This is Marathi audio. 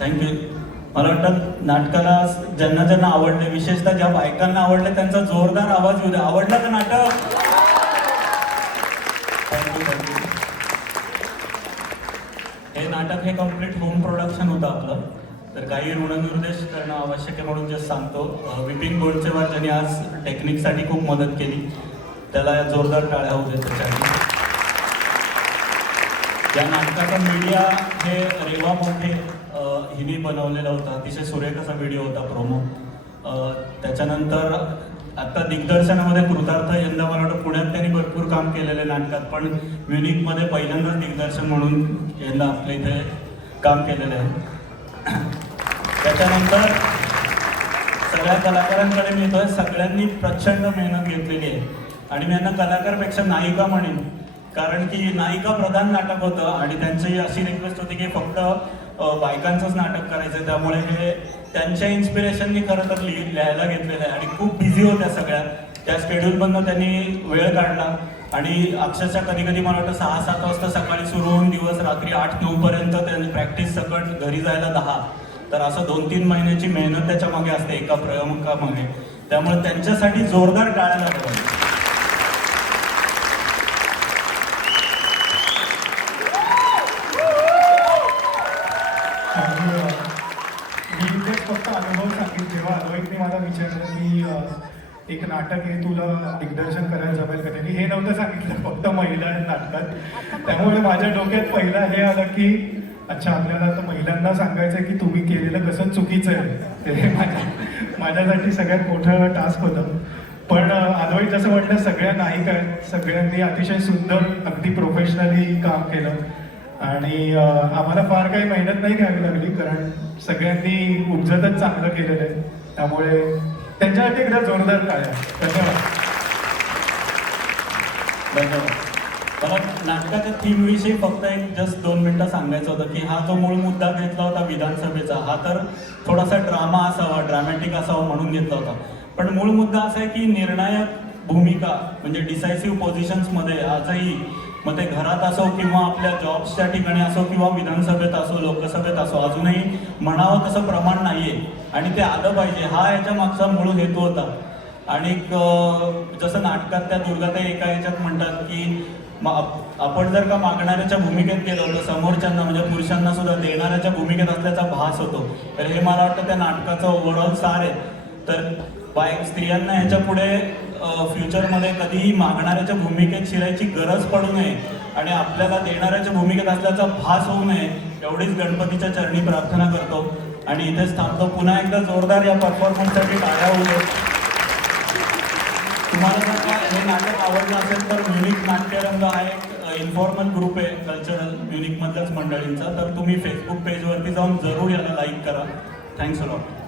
थँक्यू. मला वाटतं नाटकाला ज्यांना ज्यांना आवडले, विशेषतः ज्या बायकांना आवडले त्यांचा जोरदार आवाज येऊ द्या. आवडलं का नाटक? थँक्यू. हे नाटक हे कम्प्लीट होम प्रोडक्शन होतं आपलं, तर काही ऋणनिर्देश करणं आवश्यक आहे म्हणून जस्ट सांगतो. विपिन गोडचेवार ज्यांनी आज टेक्निकसाठी खूप मदत केली, त्याला जोरदार टाळ्या होऊ दे त्याच्यासाठी. या नाटकाचा मीडिया हे रेवा मोठे हिने बनवलेला होता. अतिशय सुरेख असा व्हिडिओ होता, प्रोमो. त्याच्यानंतर आता दिग्दर्शनामध्ये कृतार्थ यंदा मला वाटतं पुण्यात त्यांनी भरपूर काम केलेलं आहे नाटकात, पण म्युनिकमध्ये पहिल्यांदाच दिग्दर्शन म्हणून यंदा आपल्या इथे काम केलेलं आहे. त्याच्यानंतर सगळ्या कलाकारांकडे मी येतोय. सगळ्यांनी प्रचंड मेहनत घेतलेली आहे आणि मी यांना कलाकारपेक्षा नायिका म्हणेन, कारण की नायिका प्रधान नाटक होतं आणि त्यांची अशी रिक्वेस्ट होती की फक्त बायकांचंच नाटक करायचं. त्यामुळे हे त्यांच्या इन्स्पिरेशननी खरं तर लिहायला घेतलेलं आहे आणि खूप बिझी होत्या सगळ्या. त्या शेड्यूलमधनं त्यांनी वेळ काढला आणि अक्षरशः कधी कधी मला वाटतं 6-7 वाजता सकाळी सुरू होऊन दिवस रात्री 8-9 पर्यंत त्यांनी प्रॅक्टिस सकट, घरी जायला 10. तर असं 2-3 महिन्याची मेहनत त्याच्या मागे असते एका प्रयोगामागे. त्यामुळे त्यांच्यासाठी जोरदार टाळ्या लागतात. मी इथेच फक्त अनुभव सांगेन. जेव्हा अद्वैतने मला विचारलं की एक नाटक आहे, तुला दिग्दर्शन करायला जमेल का, त्यांनी हे नव्हतं सांगितलं फक्त महिला आहेत नाटकात. त्यामुळे माझ्या डोक्यात पहिला हे आलं की अच्छा, आपल्याला आता महिलांना सांगायचं आहे की तुम्ही केलेलं कसं चुकीचं आहे. हे माझ्यासाठी सगळ्यात मोठं टास्क होतं. पण अद्वैत जसं म्हटलं, सगळ्या नायिका आहेत, सगळ्यांनी अतिशय सुंदर अगदी प्रोफेशनली काम केलं आणि आम्हाला फार काही मेहनत नाही घ्यावी लागली, कारण सगळ्यांनी उपजतच चांगलं केलेलं आहे. त्यामुळे त्यांच्यासाठी एकदा जोरदार टाळ्या. धन्यवाद. मला नाटकाच्या थीमविषयी फक्त एक जस्ट 2 मिनिटं सांगायचं होतं की हा जो मूळ मुद्दा घेतला होता विधानसभेचा, हा तर थोडासा ड्रामा असावा, ड्रामॅटिक असावा म्हणून घेतला होता. पण मूळ मुद्दा असा आहे की निर्णायक भूमिका म्हणजे डिसायसिव्ह पोझिशन्समध्ये आजही, मग ते घरात असो किंवा आपल्या जॉब्सच्या ठिकाणी असो किंवा विधानसभेत असो, लोकसभेत असो, अजूनही म्हणावं तसं प्रमाण नाहीये आणि ते आलं पाहिजे, हा याच्या मागचा मूळ हेतू होता. आणि जसं नाटकात त्या दुर्गाताई एका याच्यात म्हणतात की आपण जर का मागणाऱ्याच्या भूमिकेत गेलो तर समोरच्यांना म्हणजे पुरुषांना सुद्धा देणाऱ्याच्या भूमिकेत असल्याचा भास होतो. तर हे मला वाटतं त्या नाटकाचं ओव्हरऑल सार आहे. तर स्त्रियांना ह्याच्या पुढे फ्युचरमध्ये कधीही मागणाऱ्याच्या भूमिकेत शिरायची गरज पडू नये आणि आपल्याला देणाऱ्याच्या भूमिकेत असल्याचा भास होऊ नये, एवढीच गणपतीच्या चरणी प्रार्थना करतो आणि इथेच थांबतो. पुन्हा एकदा जोरदार या परफॉर्मन्ससाठी टाळ्या होऊ दे. तुम्हाला जर का हे नाटक आवडलं असेल तर म्युनिक नाट्यरंग हा एक इन्फॉर्मल ग्रुप आहे कल्चरल म्युनिकमधल्याच मंडळींचा, तर तुम्ही फेसबुक पेजवरती जाऊन जरूर याला लाईक करा. Thanks a lot.